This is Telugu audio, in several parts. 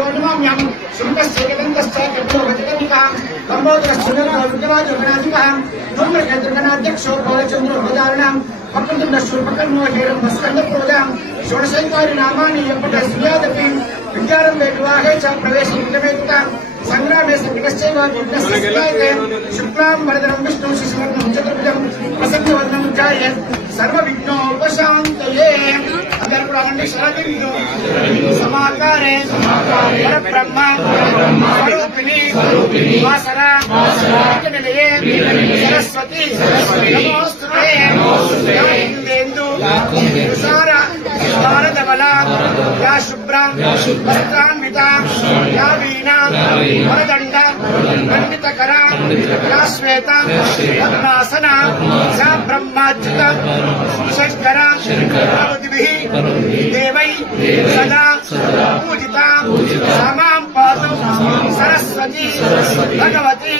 योनिमाम्यं शुम्भस्य गदन्तश्च कपिलो भजकनिकां लम्बोदरस्य विजराजो गणाधिपः धूम्रकेतुर्गणाध्यक्षो बालचन्द्रो भजारणं वक्रतुण्डशूर्पकर्णो हेरम्भस्कन्दप्रोजां षोडशैकारि नामानि यपटस्यादपि विद्यारम्भे विवाहे च प्रवेशे विलमेतुतां संग्रामे संकटश्चैव विघ्नस्यैते शुक्लां वरदनं विष्णुं शशिवर्णं चतुर्भुजं प्रसन्नवदनं ध्यायेत् सर्वविघ्नोपशान्तये अगर पुराणे शरदिन्दु समाकारे परब्रह्म स्वरूपिणी वासरा निलये सरस्वती नमोस्तुते इंदेन्दु तुषारा शारदबला या शुभ्रा वस्त्रान्विता या वीणा वरदण्ड पंडितकरा या श्वेता पद्मासना सा ब्रह्माच्युत शंकरा पार्वतीभिः देवै सदा पूजिता समां पातु सरस्वती भगवती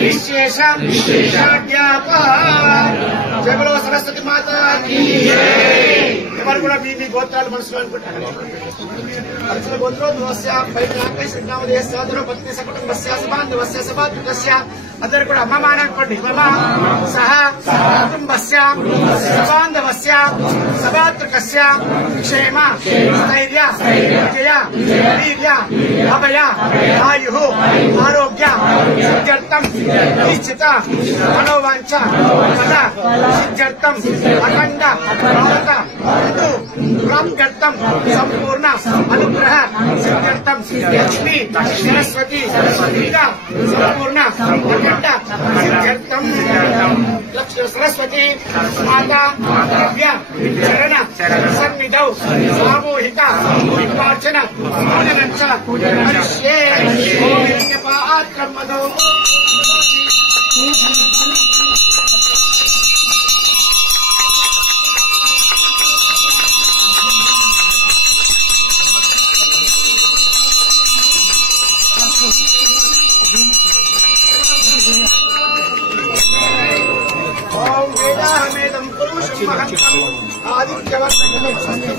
विशेष शाड्यापा जय बोलो सरस्वती माता की ఎవరు కూడా మీ గోత్రాలు మనసులో అనుకుంటారు అర్చన గోత్రోద్భవస్య పరిజ్ఞాపై శ్రీనామదేశ సాధన పత్ని సకుటుంబస్య సబాంధవస్య సబాత్మకస్య అందరూ కూడా అమ్మ అనుకోండి మమ సహ కుటుంబస్య సబాంధవస్య సబాత్మకస్య క్షేమ స్థైర్య విజయ వీర్య అభయ ఆయు ఆరోగ్య సిద్ధ్యర్థం నిశ్చిత మనోవాంఛ ఫల సిద్ధ్యర్థం అఖండ భారత प्राप्त्यर्थम संपूर्ण अनुग्रह सिद्ध्यर्थम लक्ष्मी सरस्वती संपूर्ण अखंड सिद्ध्यर्थम सरस्वती माता दिव्य चरण सन्निधौ सामूहिक दीपार्चन पूजनञ्च करिष्ये ओम यज्ञपात्रमदो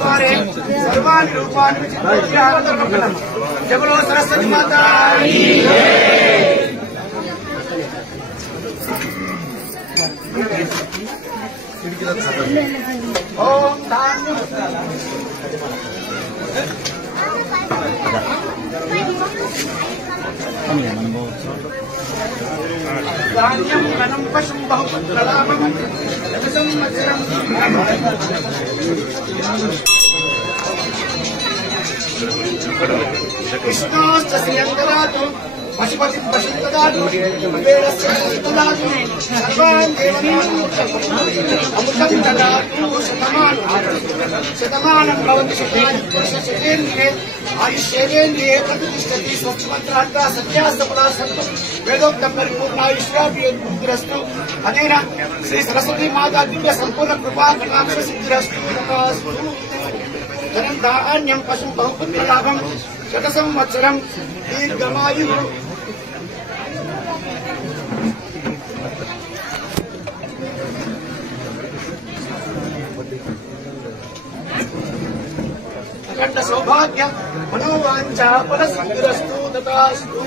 सर्वाणि रूपाणि विचित्रं जय बोलो सरस्वती माता की ओम धान्यं गणं पशुं बहुपुत्रलाभं कृष्णाश्च श्रियङ्करातु पशुपतिं पशुं ददातु वेदस्य ददातु सर्वान् देवतान् अमृतं ददातु शतमानं भवति शतेन्द्रिये आयुष्येन्द्रिये प्रतिष्ठति स्वच्छमन्त्रार्था सत्या सपदा सन्तु वेदोक्तं परिपूर्णायुष्याभिवृद्धिरस्तु अनेन श्री सरस्वती माता दिव्य संपूर्ण कृपा कटाक्ष सिद्धिरस्तु तथास्तु धनं धान्यं पशुं बहुपुत्रलाभं शतसंवत्सरं दीर्घमायुः अखंड सौभाग्य मनोवांछा फलसिद्धिरस्तु तथास्तु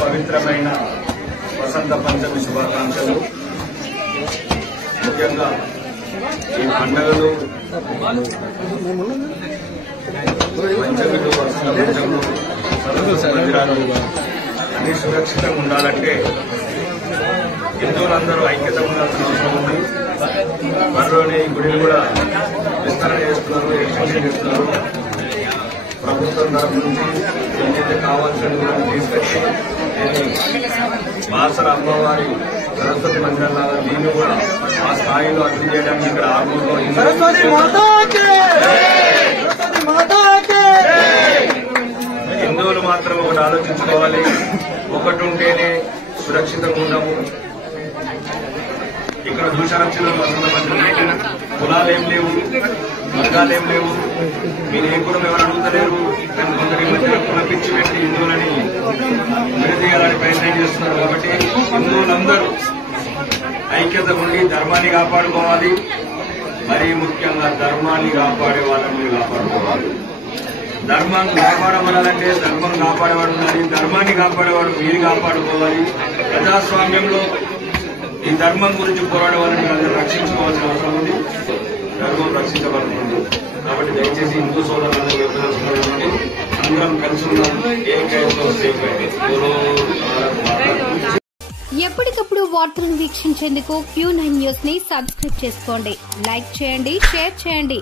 పవిత్రమైన వసంత పంచమి శుభాకాంక్షలు. ముఖ్యంగా ఈ పండుగలు పంచమిలు వసంత పంచములు మందిరాలు అన్ని సురక్షితంగా ఉండాలంటే హిందువులందరూ ఐక్యత ఉండాల్సిన అవసరం ఉంది. త్వరలోనే ఈ గుడిని కూడా విస్తరణ చేస్తున్నారు, ఎక్స్టెన్షన్ చేస్తున్నారు. ప్రభుత్వం తరఫు నుంచి ఏదైతే కావాల్సిన తీసుకొచ్చి బాసర అమ్మవారి సరస్వతి మందిరంలో దీన్ని కూడా ఆ స్థాయిలో అభివృద్ధి చేయడానికి ఇక్కడ ఆర్మూర్లో హిందువులు మాత్రం ఒకటి ఆలోచించుకోవాలి. ఒకటి ఉంటేనే సురక్షితంగా ఉండము. ఇక్కడ భూషరక్షణ కులాలేం లేవు, వర్గాలేం లేవు. మీరు ఏ కులం ఎవరు అడుగుతలేరు. కొందరి మధ్య కుల పిచ్చి పెట్టి హిందువులని విడదీయాలని ప్రయత్నం చేస్తున్నారు. కాబట్టి హిందువులందరూ ఐక్యత ఉండి ధర్మాన్ని కాపాడుకోవాలి. మరీ ముఖ్యంగా ధర్మాన్ని కాపాడే వాళ్ళని మీరు కాపాడుకోవాలి. ధర్మం కాపాడబడాలంటే ధర్మం కాపాడేవాడు ఉండాలి. ధర్మాన్ని కాపాడేవాడు మీరు కాపాడుకోవాలి. ప్రజాస్వామ్యంలో ఈ ధర్మం గురించి పోరాడే వాళ్ళని అందరూ రక్షించుకోవాల్సిన అవసరం ఉంది. ధర్మం రక్షించబడుతుంది. కాబట్టి దయచేసి హిందూ సోదరులందరూ వ్యక్తులు అందరం కలిసి ఉన్నాం. ఎప్పటికప్పుడు వార్తలను వీక్షించేందుకు Q9 న్యూస్ ని సబ్స్క్రైబ్ చేసుకోండి. లైక్ చేయండి, షేర్ చేయండి.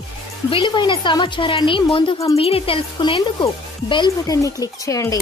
విలువైన సమాచారాన్ని ముందుగా మీరే తెలుసుకునేందుకు బెల్ బటన్ ని క్లిక్ చేయండి.